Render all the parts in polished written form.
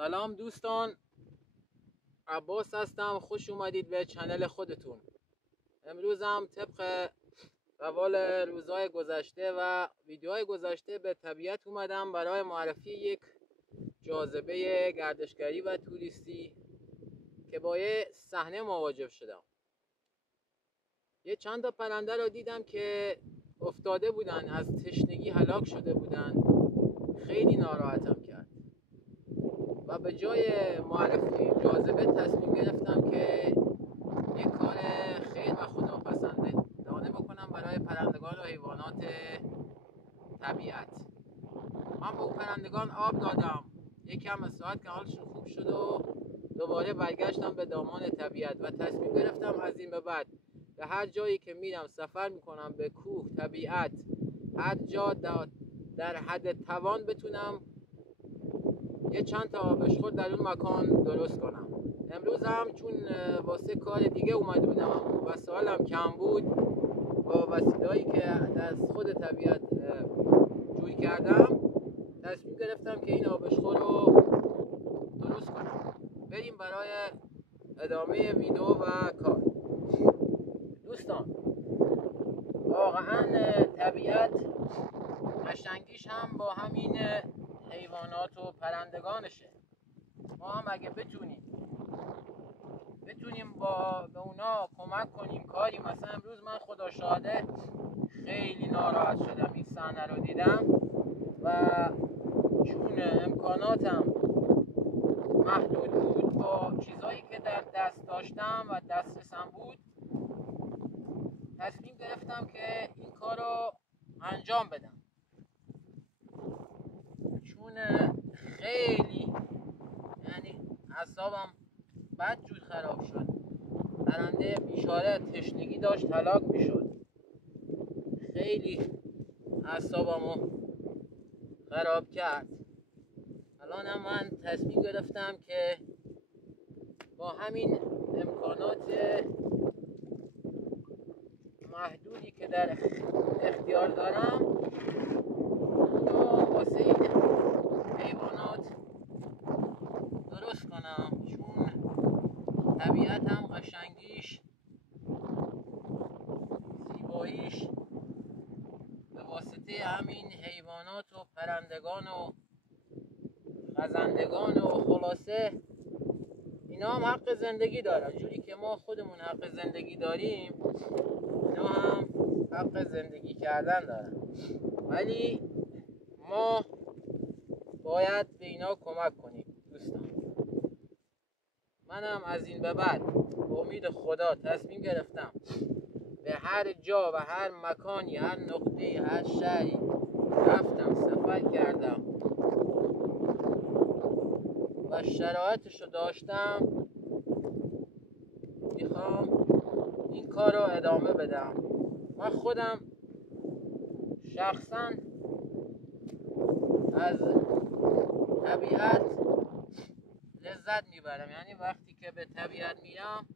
سلام دوستان، عباس هستم. خوش اومدید به چنل خودتون. امروز هم طبق روال روزهای گذشته و ویدیوهای گذشته به طبیعت اومدم برای معرفی یک جاذبه گردشگری و توریستی که با یه صحنه مواجه شدم. یه چند تا پرنده رو دیدم که افتاده بودن، از تشنگی هلاک شده بودن. خیلی ناراحتم کرد و به جای معرفی جاذبه تصمیم گرفتم که یک کار خیر و خداپسندانه بکنم برای پرندگان و حیوانات طبیعت. من به اون پرندگان آب دادم، یکم استراحت که حالشون خوب شد و دوباره برگشتم به دامان طبیعت و تصمیم گرفتم از این به بعد به هر جایی که میرم سفر میکنم، به کوه، طبیعت، هر جا در حد توان بتونم یه چند تا آبشخور در اون مکان درست کنم. امروز هم چون واسه کار دیگه اومده بودم، وسایلم کم بود، با وسیله‌ای که از خود طبیعت جور کردم تصمیم گرفتم که این آبشخور رو درست کنم. بریم برای ادامه ویدیو و کار. دوستان، واقعا طبیعت قشنگیش هم با همین حیوانات و پرندگانشه. ما هم اگه بتونیم به اونا کمک کنیم کاری، مثلا امروز من خدا شاهده خیلی ناراحت شدم این صحنه رو دیدم و چون امکاناتم محدود بود، با چیزایی که در دست داشتم و دسترسم بود تصمیم گرفتم که این کار رو انجام بدم. چون خیلی اعصابم بدجور خراب شد. پرنده بیچاره تشنگی داشت هلاک میشد. خیلی اعصابمو خراب کرد. الانم من تصمیم گرفتم که با همین امکانات محدودی که در اختیار دارم اونو واسه این حیوانات درست کنم. چون طبیعت هم قشنگیش، زیباییش به واسطه همین حیوانات و پرندگان و خزندگان و خلاصه اینا هم حق زندگی دارن. جوری که ما خودمون حق زندگی داریم، اینا هم حق زندگی کردن دارن. ولی ما باید به اینا کمک کنیم. دوستان، منم از این به بعد به امید خدا تصمیم گرفتم به هر جا و هر مکانی، هر نقطه، هر شهری رفتم، سفر کردم و شرایطشو داشتم، میخوام این کار رو ادامه بدم. من خودم شخصا از طبیعت لذت میبرم. یعنی وقتی که به طبیعت میرم،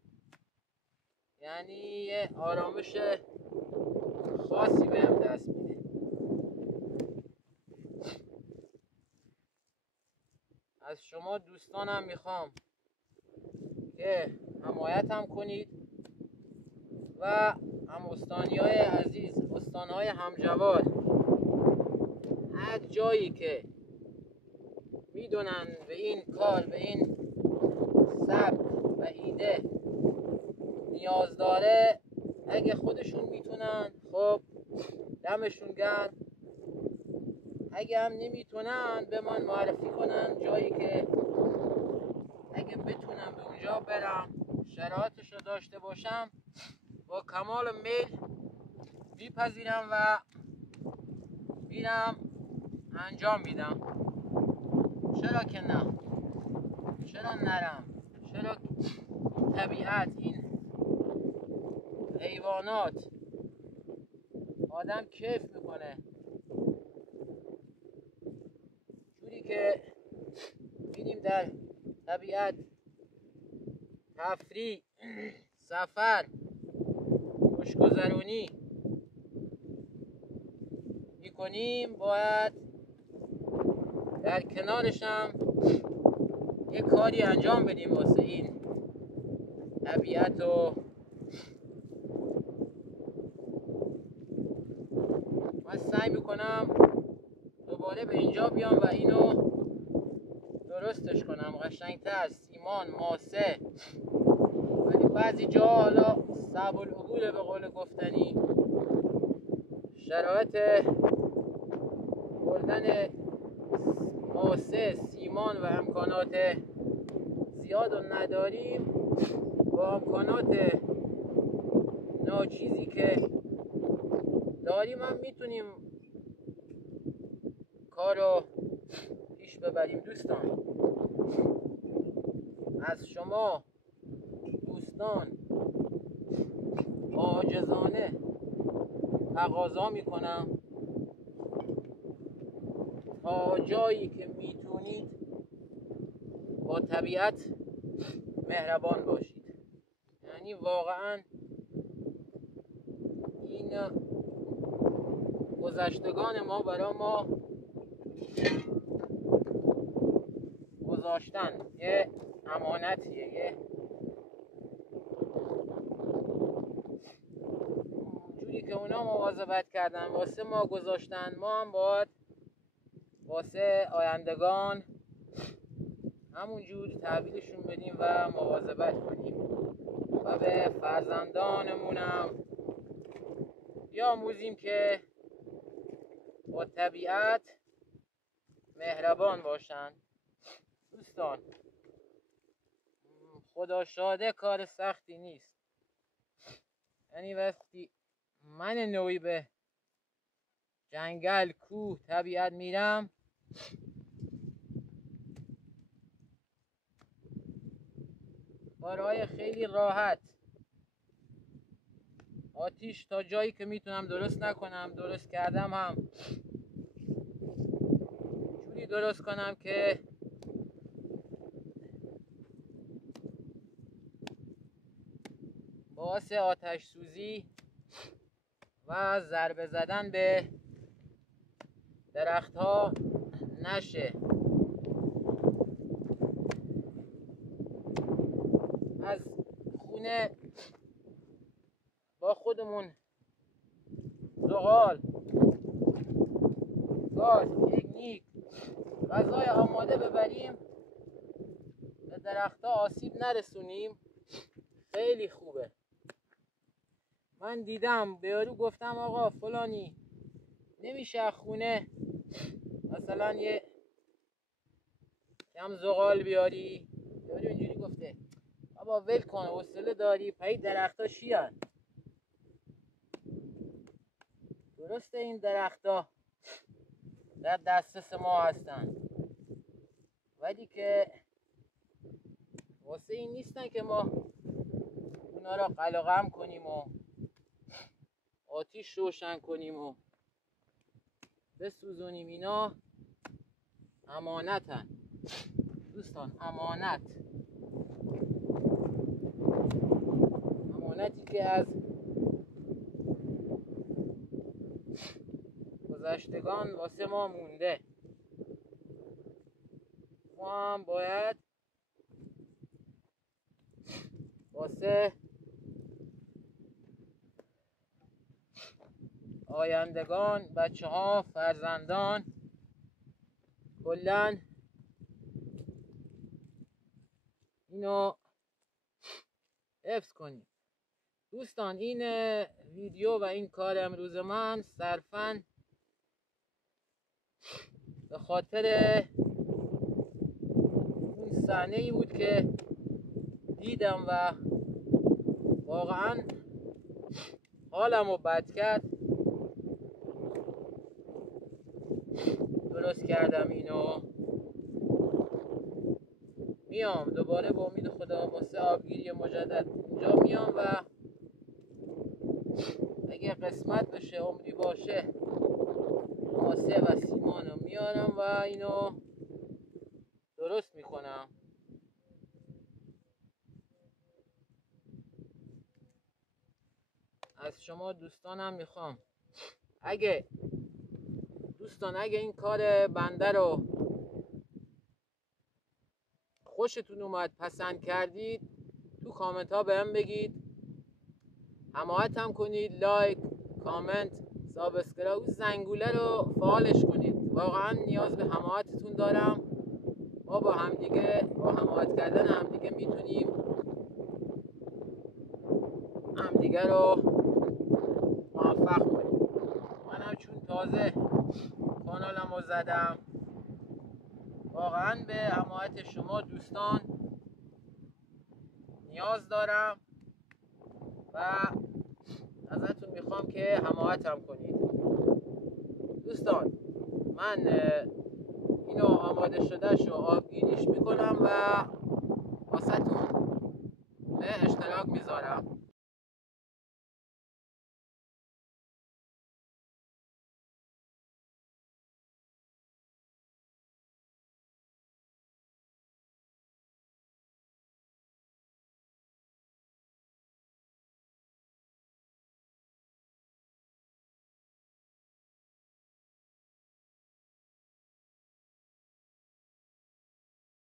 یعنی یه آرامش خاصی بهم دست میده. از شما دوستانم میخوام که حمایتم کنید و هم استانیای عزیز، استانهای همجوار، هر جایی که میدونن به این کار، به این سبک و ایده نیاز داره، اگه خودشون میتونن خب دمشون گرم. اگه هم نمیتونن به من معرفی کنن جایی که اگه بتونم به اونجا برم، شرایطش رو داشته باشم، با کمال میل میپذیرم و میرم انجام میدم. چرا که نه؟ چرا نرم؟ چرا طبیعت، این حیوانات، آدم کیف میکنه. جوری که میریم در طبیعت تفریح، سفر، خوشگذرونی میکنیم، باید در کنارشم یه کاری انجام بدیم واسه این طبیعت و من سعی میکنم دوباره به اینجا بیام و اینو درستش کنم قشنگتر، سیمان، ماسه. ولی بعضی جا حالا صعب العقوله به قول گفتنی، شرایط بردن ماسه، سیمان و امکانات زیاد رو نداریم. با امکانات ناچیزی که داریم هم میتونیم کار رو پیش ببریم. دوستان، از شما دوستان عاجزانه تقاضا میکنم تا جایی که میتونید با طبیعت مهربان باشید. یعنی واقعا این گذشتگان ما برای ما گذاشتن، یه امانتیه، یه جوری که اونا مواظبت کردن واسه ما گذاشتن، ما هم باید واسه آیندگان همون جور تحویلشون بدیم و مواظبت کنیم و به فرزندانمونم بیاموزیم که با طبیعت مهربان باشن. دوستان، خدا شاده کار سختی نیست. یعنی وقتی من نوعی به جنگل، کوه، طبیعت میرم، کارهای خیلی راحت، آتیش تا جایی که میتونم درست نکنم، درست کردم هم جوری درست کنم که باعث آتش سوزی و ضربه زدن به درخت ها نشه. از خونه با خودمون زغال، گاز، پیکنیک، غذای آماده ببریم، به درخت ها آسیب نرسونیم، خیلی خوبه. من دیدم به یارو گفتم آقا فلانی نمیشه خونه مثلا یه کم زغال بیاری؟ یارو اینجوری گفته بابا ول کن، حوصله داری؟ پای درختا چیان؟ درسته این درختا در دسترس ما هستن، ولی که واسه این نیستن که ما اونا را قلقم کنیم و آتیش روشن کنیم و بسوزونیم. اینا امانتن دوستان، امانتی که از گذشتگان واسه ما مونده. ما هم باید واسه آیندگان، بچه ها، فرزندان، کلن اینو حفظ کنیم. دوستان، این ویدیو و این کار امروز من صرفاً به خاطر اون صحنه ای بود که دیدم و واقعاً حالم رو بد کرد. درست کردم اینو. میام دوباره با امید خدا واسه آبگیری مجدد اینجا میام و اگه قسمت بشه، عمری باشه، ماسه و سیمانو میارم و اینو درست میکنم. از شما دوستانم میخوام اگه این کار بنده رو خوشتون اومد، پسند کردید، تو کامنت ها بهم بگید. حمایت هم کنید، لایک، کامنت، سابسکرایب، زنگوله رو فعالش کنید. واقعا نیاز به حمایتتون دارم. ما با حمایت کردن همدیگه میتونیم همدیگه رو موفق کنیم. منم چون تازه کانالم رو زدم، واقعا به حمایت شما دوستان نیاز دارم و ازتون میخوام که حمایتم کنید. دوستان من اینو آماده شدهش رو آبگیریش میکنم و واسهتون به اشتراک میذارم.